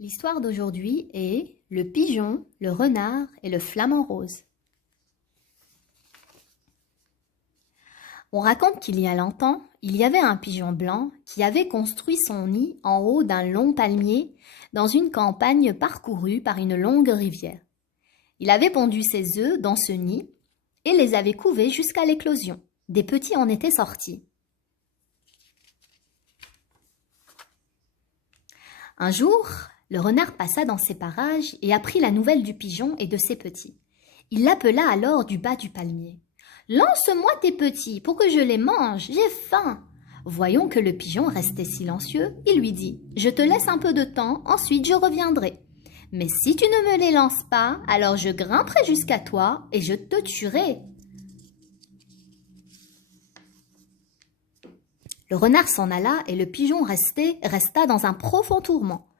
L'histoire d'aujourd'hui est le pigeon, le renard et le flamant rose. On raconte qu'il y a longtemps, il y avait un pigeon blanc qui avait construit son nid en haut d'un long palmier dans une campagne parcourue par une longue rivière. Il avait pondu ses œufs dans ce nid et les avait couvés jusqu'à l'éclosion. Des petits en étaient sortis. Un jour, le renard passa dans ces parages et apprit la nouvelle du pigeon et de ses petits. Il l'appela alors du bas du palmier. « Lance-moi tes petits pour que je les mange, j'ai faim !» Voyant que le pigeon restait silencieux, il lui dit « Je te laisse un peu de temps, ensuite je reviendrai. Mais si tu ne me les lances pas, alors je grimperai jusqu'à toi et je te tuerai. » Le renard s'en alla et le pigeon resta dans un profond tourment.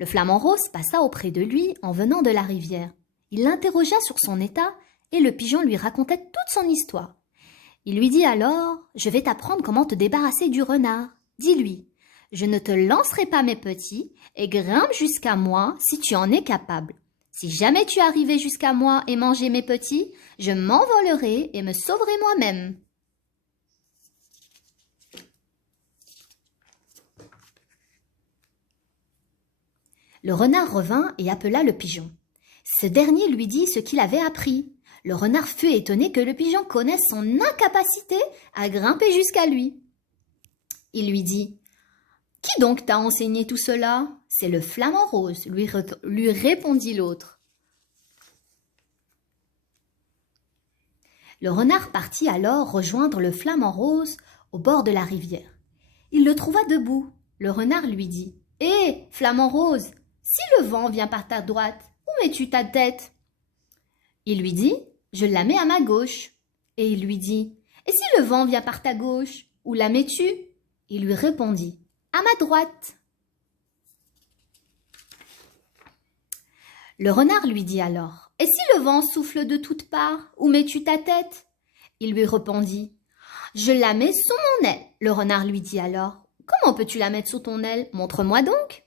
Le flamant rose passa auprès de lui en venant de la rivière. Il l'interrogea sur son état et le pigeon lui racontait toute son histoire. Il lui dit alors « Je vais t'apprendre comment te débarrasser du renard. Dis-lui, je ne te lancerai pas mes petits et grimpe jusqu'à moi si tu en es capable. Si jamais tu arrivais jusqu'à moi et mangeais mes petits, je m'envolerai et me sauverai moi-même. » Le renard revint et appela le pigeon. Ce dernier lui dit ce qu'il avait appris. Le renard fut étonné que le pigeon connaisse son incapacité à grimper jusqu'à lui. Il lui dit « Qui donc t'a enseigné tout cela ?»« C'est le flamant rose, lui répondit l'autre. Le renard partit alors rejoindre le flamant rose au bord de la rivière. Il le trouva debout. Le renard lui dit « Hé, flamant rose, si le vent vient par ta droite, où mets-tu ta tête ?» Il lui dit « Je la mets à ma gauche. » Et il lui dit « Et si le vent vient par ta gauche, où la mets-tu » Il lui répondit « À ma droite. » Le renard lui dit alors « Et si le vent souffle de toutes parts, où mets-tu ta tête ?» Il lui répondit « Je la mets sous mon aile. » Le renard lui dit alors « Comment peux-tu la mettre sous ton aile? Montre-moi donc. »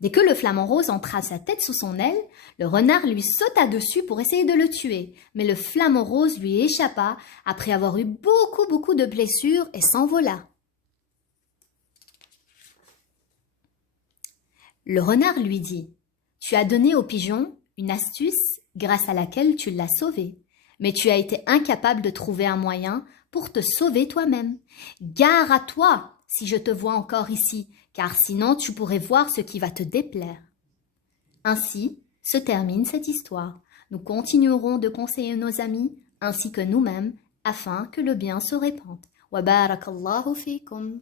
Dès que le flamant rose entra sa tête sous son aile, le renard lui sauta dessus pour essayer de le tuer. Mais le flamant rose lui échappa après avoir eu beaucoup de blessures et s'envola. Le renard lui dit « Tu as donné au pigeon une astuce grâce à laquelle tu l'as sauvé, mais tu as été incapable de trouver un moyen pour te sauver toi-même. Gare à toi si je te vois encore ici, car sinon tu pourrais voir ce qui va te déplaire. » Ainsi se termine cette histoire. Nous continuerons de conseiller nos amis ainsi que nous-mêmes afin que le bien se répande. Wa barakallahu fikum.